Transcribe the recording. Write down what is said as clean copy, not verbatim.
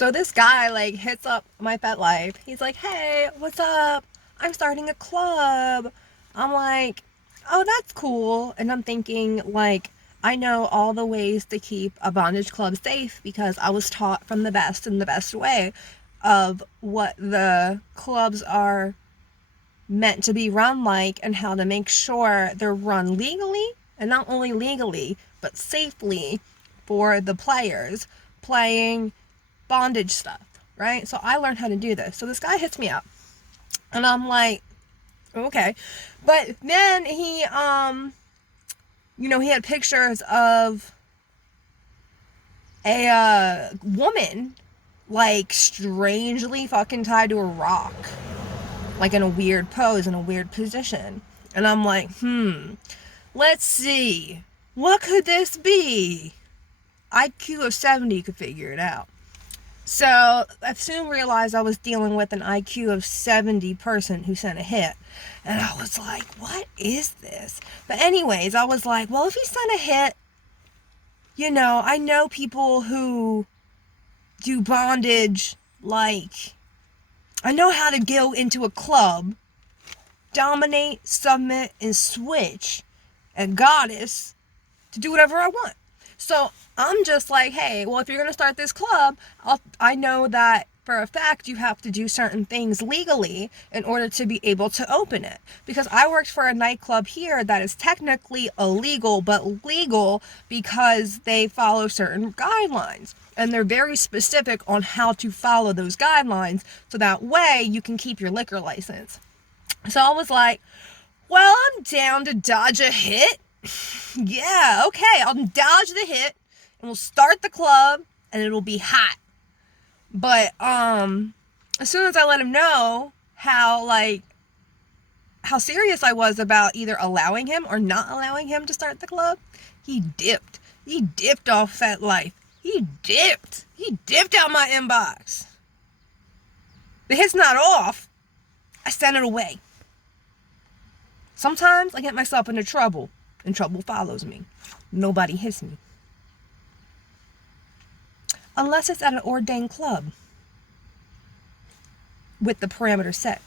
So this guy like hits up my FetLife. He's like, "Hey, what's up? I'm starting a club." I'm like, "Oh, that's cool." And I'm thinking like, I know all the ways to keep a bondage club safe because I was taught from the best in the best way of what the clubs are meant to be run like and how to make sure they're run legally, and not only legally but safely for the players playing bondage stuff, right? So I learned how to do this. So this guy hits me up and I'm like, okay. But then he had pictures of a woman like strangely fucking tied to a rock, like in a weird pose, in a weird position. And I'm like, let's see. What could this be? IQ of 70 could figure it out. So I soon realized I was dealing with an IQ of 70 person who sent a hit. And I was like, what is this? But anyways, I was like, well, if he sent a hit, I know people who do bondage, like, I know how to go into a club, dominate, submit, and switch a goddess to do whatever I want. So I'm just like, hey, well, if you're going to start this club, I know that for a fact you have to do certain things legally in order to be able to open it. Because I worked for a nightclub here that is technically illegal, but legal because they follow certain guidelines. And they're very specific on how to follow those guidelines so that way you can keep your liquor license. So I was like, well, I'm down to dodge a hit. Yeah, okay, I'll dodge the hit and we'll start the club and it'll be hot. But as soon as I let him know how serious I was about either allowing him or not allowing him to start the club, he dipped. He dipped off FetLife. He dipped out my inbox. The hit's not off. I sent it away. Sometimes I get myself into trouble, and trouble follows me. Nobody hits me. Unless it's at an ordained club with the parameters set.